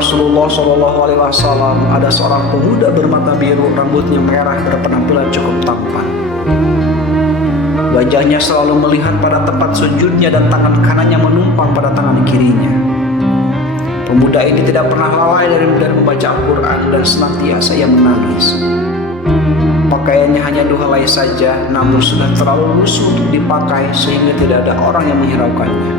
Rasulullah SAW ada seorang pemuda bermata biru, rambutnya merah, berpenampilan cukup tampan. Wajahnya selalu melihat pada tempat sujudnya dan tangan kanannya menumpang pada tangan kirinya. Pemuda ini tidak pernah lalai dari membaca Al-Quran dan senantiasa ia menangis. Pakaiannya hanya 2 helai saja, namun sudah terlalu lusuh untuk dipakai sehingga tidak ada orang yang menghiraukannya.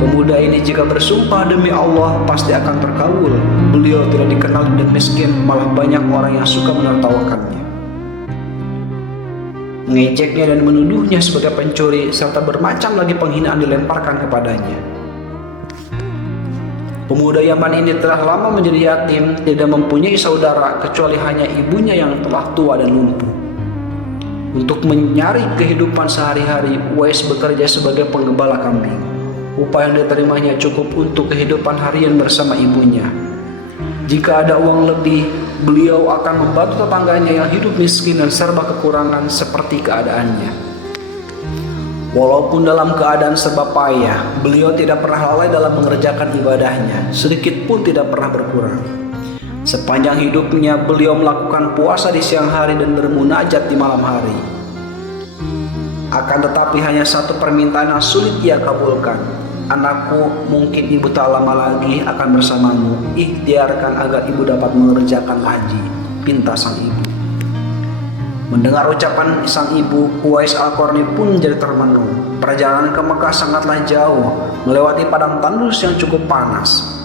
Pemuda ini jika bersumpah demi Allah pasti akan terkabul. Beliau tidak dikenal dan miskin, malah banyak orang yang suka menertawakannya, mengejeknya dan menuduhnya sebagai pencuri, serta bermacam lagi penghinaan dilemparkan kepadanya. Pemuda Yaman ini telah lama menjadi yatim, tidak mempunyai saudara kecuali hanya ibunya yang telah tua dan lumpuh. Untuk mencari kehidupan sehari-hari, Uwais bekerja sebagai penggembala kambing. Upah yang diterimanya cukup untuk kehidupan harian bersama ibunya. Jika ada uang lebih, beliau akan membantu tetangganya yang hidup miskin dan serba kekurangan seperti keadaannya. Walaupun dalam keadaan serba payah, beliau tidak pernah lalai dalam mengerjakan ibadahnya, sedikit pun tidak pernah berkurang. Sepanjang hidupnya, beliau melakukan puasa di siang hari dan bermunajat di malam hari. Akan tetapi hanya satu permintaan yang sulit ia kabulkan. Anakku, mungkin ibu tak lama lagi akan bersamamu. Ikhtiarkan agar ibu dapat mengerjakan haji, pinta sang ibu. Mendengar ucapan sang ibu, Uwais Al-Qarni pun menjadi termenung. Perjalanan ke Mekah sangatlah jauh, melewati padang tandus yang cukup panas.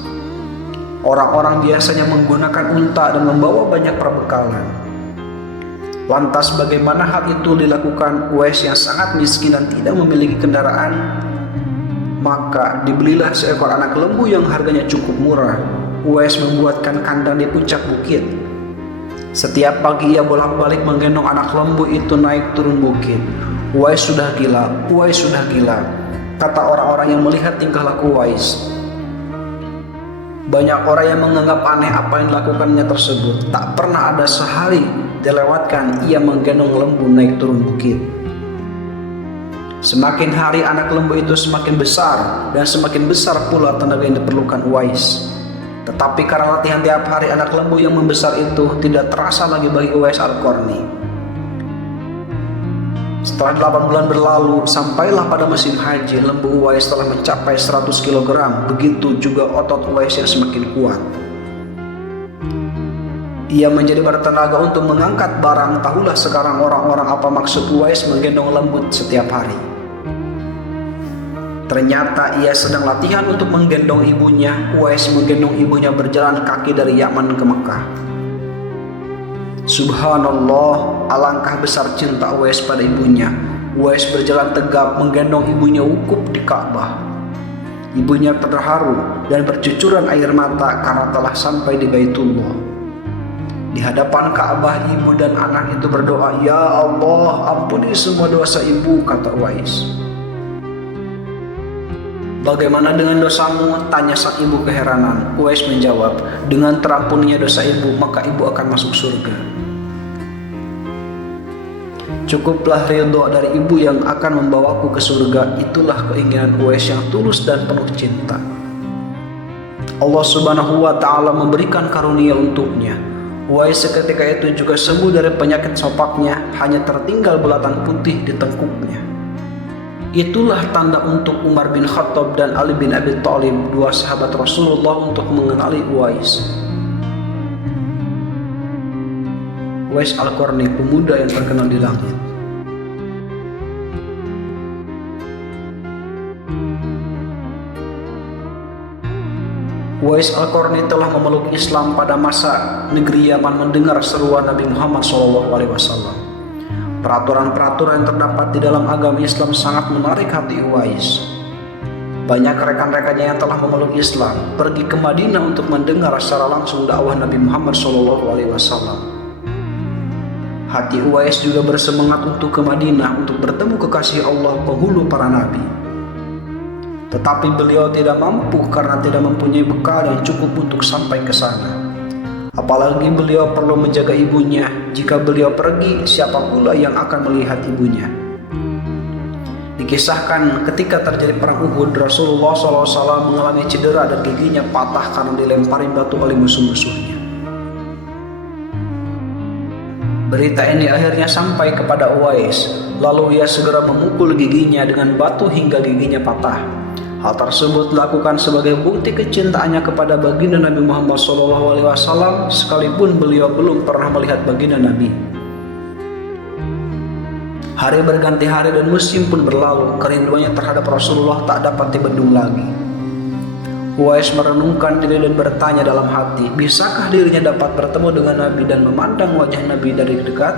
Orang-orang biasanya menggunakan unta dan membawa banyak perbekalan. Lantas bagaimana hal itu dilakukan Uwais yang sangat miskin dan tidak memiliki kendaraan? Maka dibelilah seekor anak lembu yang harganya cukup murah. Uwais membuatkan kandang di puncak bukit. Setiap pagi ia bolak-balik menggendong anak lembu itu naik turun bukit. Uwais sudah gila, Uwais sudah gila, kata orang-orang yang melihat tingkah laku Uwais. Banyak orang yang menganggap aneh apa yang dilakukannya tersebut. Tak pernah ada sehari dilewatkan ia menggendong lembu naik turun bukit. Semakin hari anak lembu itu semakin besar, dan semakin besar pula tenaga yang diperlukan Uwais. Tetapi karena latihan tiap hari, anak lembu yang membesar itu tidak terasa lagi bagi Uwais Al-Qarni. Setelah 8 bulan berlalu, sampailah pada musim haji, lembu Uwais telah mencapai 100 kg. Begitu juga otot Uwais yang semakin kuat. Ia menjadi bertenaga untuk mengangkat barang. Tahulah sekarang orang-orang apa maksud Uwais menggendong lembu setiap hari. Ternyata ia sedang latihan untuk menggendong ibunya. Uwais menggendong ibunya berjalan kaki dari Yaman ke Mekah. Subhanallah, alangkah besar cinta Uwais pada ibunya. Uwais berjalan tegap menggendong ibunya wukuf di Ka'bah. Ibunya terharu dan bercucuran air mata karena telah sampai di Baitullah. Di hadapan Ka'bah, ibu dan anak itu berdoa, "Ya Allah, ampuni semua dosa ibu," kata Uwais. "Bagaimana dengan dosamu?" tanya sang ibu keheranan. Uwais menjawab, "Dengan terampuninya dosa ibu, maka ibu akan masuk surga." Cukuplah ridho dari ibu yang akan membawaku ke surga. Itulah keinginan Uwais yang tulus dan penuh cinta. Allah Subhanahu wa Ta'ala memberikan karunia untuknya. Uwais seketika itu juga sembuh dari penyakit sopaknya, hanya tertinggal bulatan putih di tengkuknya. Itulah tanda untuk Umar bin Khattab dan Ali bin Abi Thalib, 2 sahabat Rasulullah, untuk mengenali Uwais. Uwais Al-Qarni, pemuda yang terkenal di langit. Uwais Al-Qarni telah memeluk Islam pada masa negeri Yaman mendengar seruan Nabi Muhammad SAW. Peraturan-peraturan yang terdapat di dalam agama Islam sangat menarik hati Uwais. Banyak rekan-rekannya yang telah memeluk Islam pergi ke Madinah untuk mendengar secara langsung dakwah Nabi Muhammad SAW. Hati Uwais juga bersemangat untuk ke Madinah untuk bertemu kekasih Allah, penghulu para nabi. Tetapi beliau tidak mampu karena tidak mempunyai bekal yang cukup untuk sampai ke sana. Apalagi beliau perlu menjaga ibunya. Jika beliau pergi, siapa pula yang akan melihat ibunya? Dikisahkan ketika terjadi perang Uhud, Rasulullah SAW mengalami cedera dan giginya patah karena dilempari batu oleh musuh-musuhnya. Berita ini akhirnya sampai kepada Uwais, lalu ia segera memukul giginya dengan batu hingga giginya patah. Hal tersebut dilakukan sebagai bukti kecintaannya kepada baginda Nabi Muhammad SAW, sekalipun beliau belum pernah melihat baginda Nabi. Hari berganti hari dan musim pun berlalu, kerinduannya terhadap Rasulullah tak dapat dibendung lagi. Uwais merenungkan diri dan bertanya dalam hati, bisakah dirinya dapat bertemu dengan Nabi dan memandang wajah Nabi dari dekat?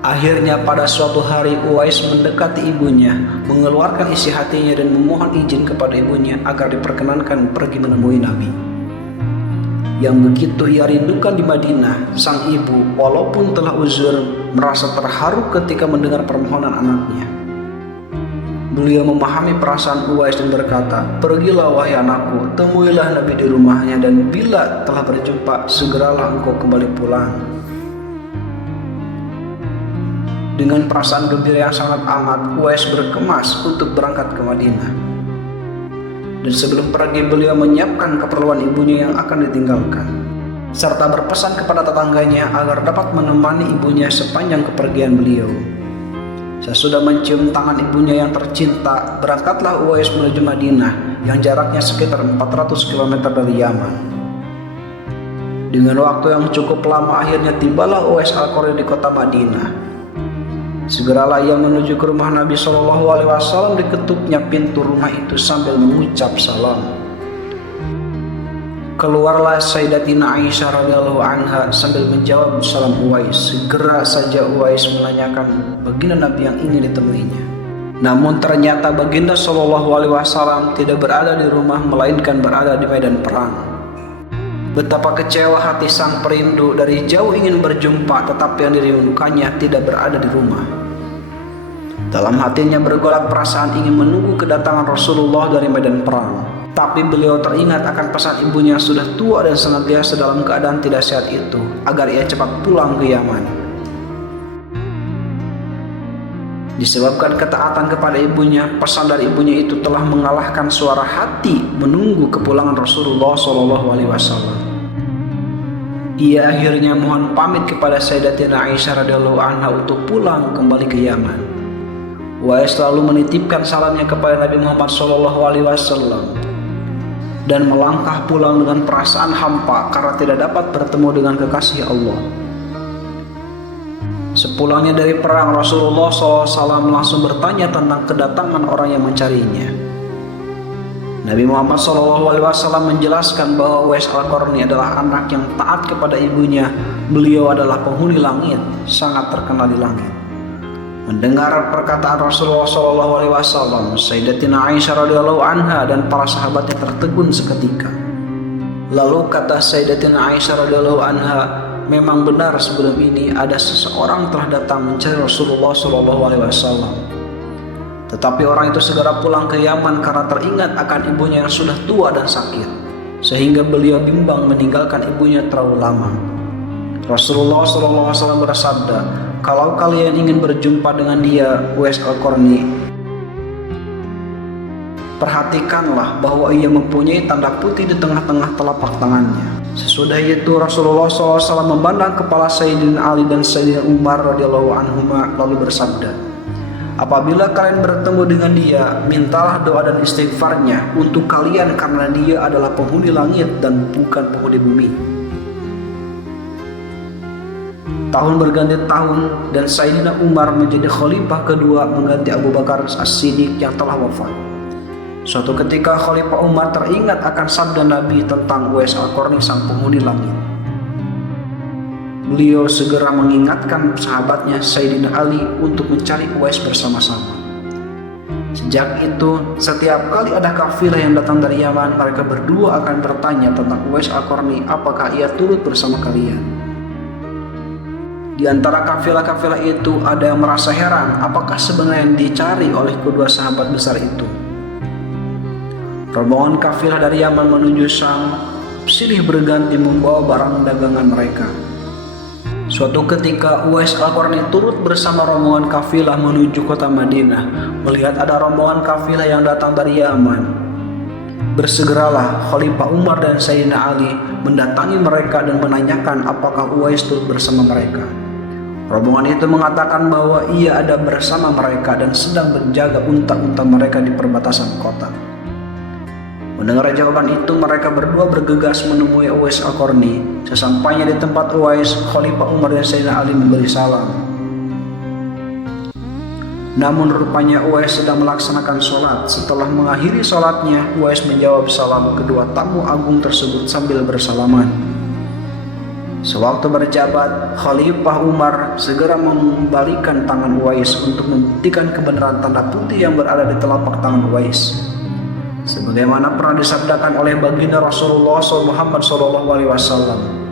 Akhirnya pada suatu hari Uwais mendekati ibunya, mengeluarkan isi hatinya dan memohon izin kepada ibunya agar diperkenankan pergi menemui Nabi. Yang begitu ia rindukan di Madinah, sang ibu walaupun telah uzur merasa terharu ketika mendengar permohonan anaknya. Beliau memahami perasaan Uwais dan berkata, "Pergilah wahai anakku, temuilah Nabi di rumahnya dan bila telah berjumpa, segeralah engkau kembali pulang." Dengan perasaan gembira yang sangat amat, Uwais berkemas untuk berangkat ke Madinah. Dan sebelum pergi beliau menyiapkan keperluan ibunya yang akan ditinggalkan, serta berpesan kepada tetangganya agar dapat menemani ibunya sepanjang kepergian beliau. Sesudah mencium tangan ibunya yang tercinta, berangkatlah Uwais menuju Madinah yang jaraknya sekitar 400 km dari Yaman. Dengan waktu yang cukup lama akhirnya tibalah Uwais Al-Qarni di kota Madinah. Segeralah ia menuju ke rumah Nabi SAW. Diketuknya pintu rumah itu sambil mengucap salam. Keluarlah Sayyidatina Aisyah radhiyallahu anha sambil menjawab salam Uwais. Segera saja Uwais menanyakan baginda Nabi yang ingin ditemuinya. Namun ternyata baginda SAW tidak berada di rumah, melainkan berada di medan perang. Betapa kecewa hati sang perindu, dari jauh ingin berjumpa tetapi yang dirindukannya tidak berada di rumah. Dalam hatinya bergolak perasaan ingin menunggu kedatangan Rasulullah dari medan perang. Tapi beliau teringat akan pesan ibunya yang sudah tua dan senantiasa dalam keadaan tidak sehat itu, agar ia cepat pulang ke Yaman. Disebabkan ketaatan kepada ibunya, pesan dari ibunya itu telah mengalahkan suara hati menunggu kepulangan Rasulullah SAW. Ia akhirnya mohon pamit kepada Sayyidatina Aisyah radhiyallahu anha untuk pulang kembali ke Yaman. Uwais selalu menitipkan salamnya kepada Nabi Muhammad SAW dan melangkah pulang dengan perasaan hampa karena tidak dapat bertemu dengan kekasih Allah. Sepulangnya dari perang, Rasulullah SAW langsung bertanya tentang kedatangan orang yang mencarinya. Nabi Muhammad SAW menjelaskan bahwa Uwais Al-Qarni adalah anak yang taat kepada ibunya. Beliau adalah penghuni langit, sangat terkenal di langit. Mendengar perkataan Rasulullah SAW, Sayyidatina Aisyah radhiyallahu anha dan para sahabatnya tertegun seketika. Lalu kata Sayyidatina Aisyah radhiyallahu anha, memang benar sebelum ini ada seseorang telah datang mencari Rasulullah SAW. Tetapi orang itu segera pulang ke Yaman karena teringat akan ibunya yang sudah tua dan sakit, sehingga beliau bimbang meninggalkan ibunya terlalu lama. Rasulullah SAW bersabda, kalau kalian ingin berjumpa dengan dia, Uwais Al-Qarni, perhatikanlah bahwa ia mempunyai tanda putih di tengah-tengah telapak tangannya. Sesudah itu Rasulullah SAW memandang kepala Sayyidina Ali dan Sayyidina Umar radhiyallahu anhuma lalu bersabda, apabila kalian bertemu dengan dia, mintalah doa dan istighfarnya untuk kalian karena dia adalah penghuni langit dan bukan penghuni bumi. Tahun berganti tahun dan Sayyidina Umar menjadi khalifah kedua mengganti Abu Bakar As-Siddiq yang telah wafat. Suatu ketika Khalifah Umar teringat akan sabda Nabi tentang Uwais Al-Qarni sang penghuni langit. Beliau segera mengingatkan sahabatnya Sayyidina Ali untuk mencari Uwais bersama-sama. Sejak itu, setiap kali ada kafilah yang datang dari Yaman, mereka berdua akan bertanya tentang Uwais Al-Qarni, apakah ia turut bersama kalian. Di antara kafilah-kafilah itu ada yang merasa heran apakah sebenarnya yang dicari oleh kedua sahabat besar itu. Rombongan kafilah dari Yaman menuju Syam silih berganti membawa barang dagangan mereka. Suatu ketika Uwais Al-Qarni turut bersama rombongan kafilah menuju kota Madinah, melihat ada rombongan kafilah yang datang dari Yaman. Bersegeralah Khalifah Umar dan Sayyidina Ali mendatangi mereka dan menanyakan apakah Uwais turut bersama mereka. Rombongan itu mengatakan bahwa ia ada bersama mereka dan sedang menjaga unta-unta mereka di perbatasan kota. Mendengar jawaban itu, mereka berdua bergegas menemui Uwais Al-Qarni. Sesampainya di tempat Uwais, Khalifah Umar dan Sayyidina Ali memberi salam. Namun rupanya Uwais sedang melaksanakan sholat. Setelah mengakhiri sholatnya, Uwais menjawab salam kedua tamu agung tersebut sambil bersalaman. Sewaktu berjabat, Khalifah Umar segera membalikan tangan Uwais untuk membuktikan kebenaran tanda putih yang berada di telapak tangan Uwais, sebagaimana pernah disabdakan oleh baginda Rasulullah SAW.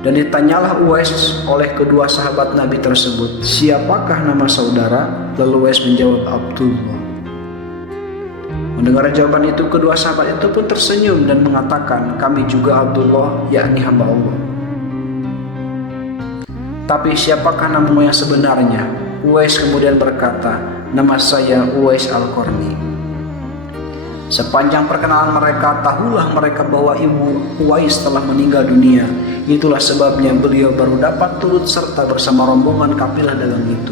Dan ditanyalah Uwais oleh kedua sahabat Nabi tersebut, siapakah nama saudara? Lalu Uwais menjawab, Abdullah. Mendengar jawaban itu, kedua sahabat itu pun tersenyum dan mengatakan, kami juga Abdullah, yakni hamba Allah. Tapi siapakah namamu yang sebenarnya? Uwais kemudian berkata, nama saya Uwais Al-Qarni. Sepanjang perkenalan mereka, tahulah mereka bahwa ibu Uwais telah meninggal dunia. Itulah sebabnya beliau baru dapat turut serta bersama rombongan kafilah dagang itu.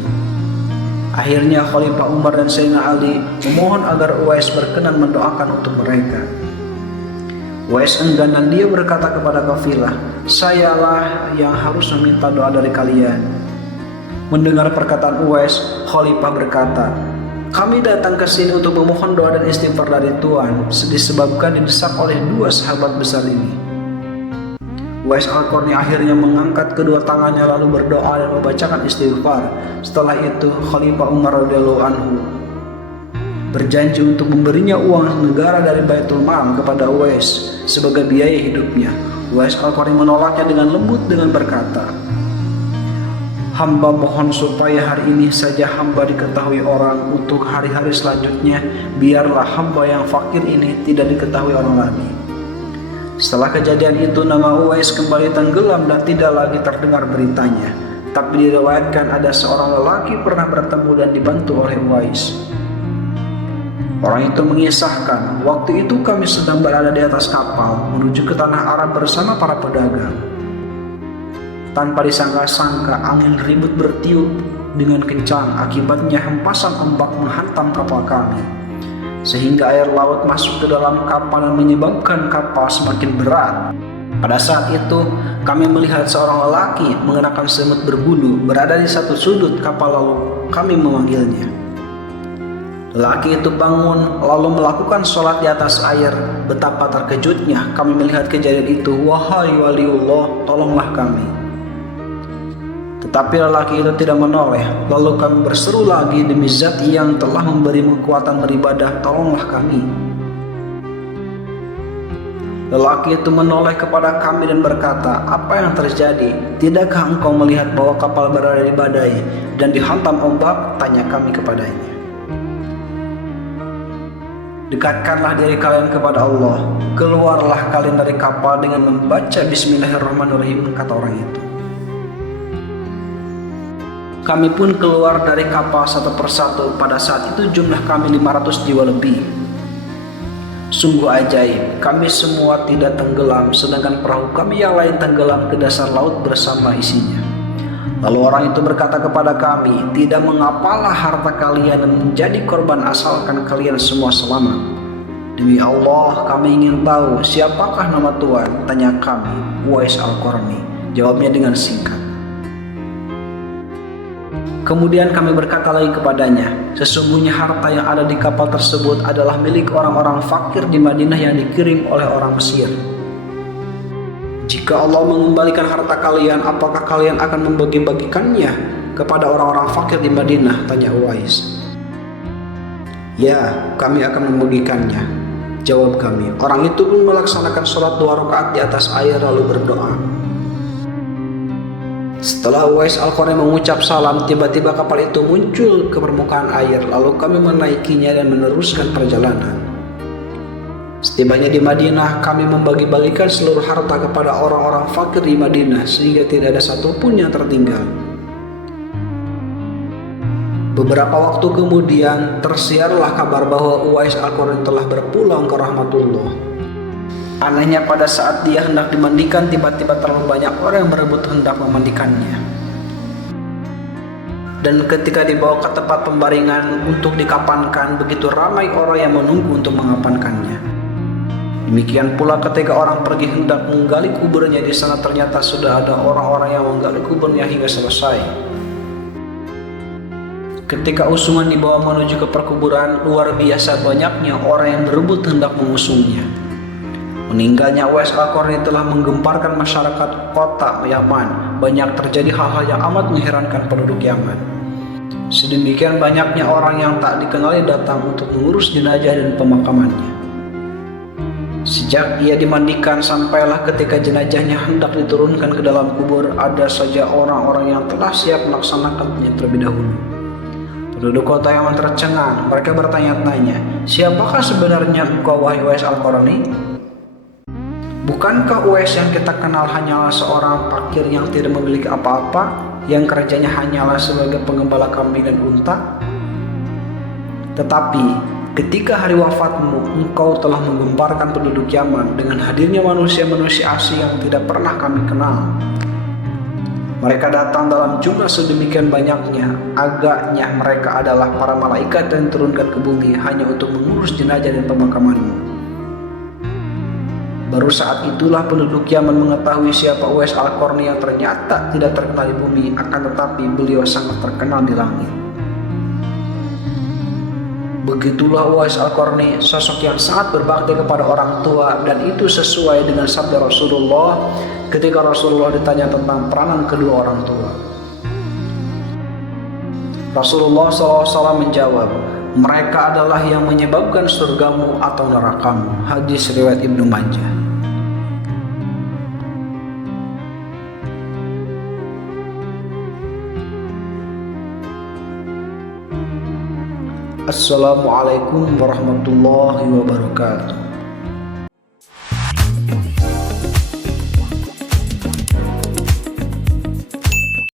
Akhirnya Khalifah Umar dan Sayyidina Ali memohon agar Uwais berkenan mendoakan untuk mereka. Uwais enggan dan dia berkata kepada kafilah, sayalah yang harus meminta doa dari kalian. Mendengar perkataan Uwais, Khalifah berkata, kami datang ke sini untuk memohon doa dan istighfar dari Tuhan, disebabkan didesak oleh dua sahabat besar ini. Uwais Al-Qarni akhirnya mengangkat kedua tangannya lalu berdoa dan membacakan istighfar. Setelah itu Khalifah Umar radhiyallahu anhu berjanji untuk memberinya uang negara dari Baitul Mal kepada Uwais sebagai biaya hidupnya. Uwais Al-Qarni menolaknya dengan lembut dengan berkata, hamba mohon supaya hari ini saja hamba diketahui orang, untuk hari-hari selanjutnya biarlah hamba yang fakir ini tidak diketahui orang lagi. Setelah kejadian itu, nama Uwais kembali tenggelam dan tidak lagi terdengar beritanya. Tapi diriwayatkan ada seorang lelaki pernah bertemu dan dibantu oleh Uwais. Orang itu mengisahkan, waktu itu kami sedang berada di atas kapal menuju ke tanah Arab bersama para pedagang. Tanpa disangka-sangka angin ribut bertiup dengan kencang, akibatnya hempasan ombak menghantam kapal kami, sehingga air laut masuk ke dalam kapal dan menyebabkan kapal semakin berat. Pada saat itu kami melihat seorang lelaki mengenakan semut berbulu berada di satu sudut kapal, lalu kami memanggilnya. Lelaki itu bangun lalu melakukan sholat di atas air. Betapa terkejutnya kami melihat kejadian itu. Wahai waliullah, tolonglah kami. Tetapi lelaki itu tidak menoleh. Lalu kami berseru lagi, demi zat yang telah memberi kekuatan beribadah, tolonglah kami. Lelaki itu menoleh kepada kami dan berkata, apa yang terjadi? Tidakkah engkau melihat bahwa kapal berada di badai dan dihantam ombak? Tanya kami kepadanya. Dekatkanlah diri kalian kepada Allah. Keluarlah kalian dari kapal dengan membaca Bismillahirrahmanirrahim, kata orang itu. Kami pun keluar dari kapal satu persatu. Pada saat itu jumlah kami 500 jiwa lebih. Sungguh ajaib, kami semua tidak tenggelam, sedangkan perahu kami yang lain tenggelam ke dasar laut bersama isinya. Lalu orang itu berkata kepada kami, tidak mengapalah harta kalian menjadi korban asalkan kalian semua selamat. Demi Allah, kami ingin tahu siapakah nama Tuhan? Tanya kami. Uwais Al-Qarni jawabnya dengan singkat. Kemudian kami berkata lagi kepadanya, sesungguhnya harta yang ada di kapal tersebut adalah milik orang-orang fakir di Madinah yang dikirim oleh orang Mesir. Jika Allah mengembalikan harta kalian, apakah kalian akan membagi-bagikannya kepada orang-orang fakir di Madinah? Tanya Uwais. Ya, kami akan membagikannya, jawab kami. Orang itu pun melaksanakan sholat 2 rakaat di atas air lalu berdoa. Setelah Uwais Al-Qarni mengucap salam, tiba-tiba kapal itu muncul ke permukaan air, lalu kami menaikinya dan meneruskan perjalanan. Setibanya di Madinah, kami membagi-bagikan seluruh harta kepada orang-orang fakir di Madinah sehingga tidak ada satupun yang tertinggal. Beberapa waktu kemudian tersiarlah kabar bahwa Uwais Al-Qarni telah berpulang ke rahmatullah. Anehnya, pada saat dia hendak dimandikan, tiba-tiba terlalu banyak orang yang berebut hendak memandikannya. Dan ketika dibawa ke tempat pembaringan untuk dikapankan, begitu ramai orang yang menunggu untuk mengapankannya. Demikian pula ketika orang pergi hendak menggali kuburnya, di sana ternyata sudah ada orang-orang yang menggali kuburnya hingga selesai. Ketika usungan dibawa menuju ke perkuburan, luar biasa banyaknya orang yang berebut hendak mengusungnya. Meninggalnya Uwais Al-Qarni telah menggemparkan masyarakat kota Yaman. Banyak terjadi hal-hal yang amat mengherankan penduduk Yaman. Sedemikian banyaknya orang yang tak dikenali datang untuk mengurus jenazah dan pemakamannya. Sejak ia dimandikan sampailah ketika jenazahnya hendak diturunkan ke dalam kubur, ada saja orang-orang yang telah siap melaksanakannya terlebih dahulu. Penduduk kota Yaman tercengang. Mereka bertanya-tanya, "Siapakah sebenarnya engkau, wahai Uwais Al-Qarni? Bukankah Uwais yang kita kenal hanyalah seorang fakir yang tidak memiliki apa-apa, yang kerjanya hanyalah sebagai pengembala kambing dan unta? Tetapi ketika hari wafatmu, engkau telah menggemparkan penduduk Yaman dengan hadirnya manusia-manusia asing yang tidak pernah kami kenal. Mereka datang dalam jumlah sedemikian banyaknya, agaknya mereka adalah para malaikat yang diturunkan ke bumi hanya untuk mengurus jenazah dan pemakamanmu." Baru saat itulah penduduk Yaman mengetahui siapa Uwais Al-Qarni yang ternyata tidak terkenal di bumi, akan tetapi beliau sangat terkenal di langit. Begitulah Uwais Al-Qarni, sosok yang sangat berbakti kepada orang tua, dan itu sesuai dengan sabda Rasulullah ketika Rasulullah ditanya tentang peranan kedua orang tua. Rasulullah SAW menjawab, "Mereka adalah yang menyebabkan surgamu atau nerakamu." Hadis riwayat Ibnu Majah. Assalamualaikum warahmatullahi wabarakatuh.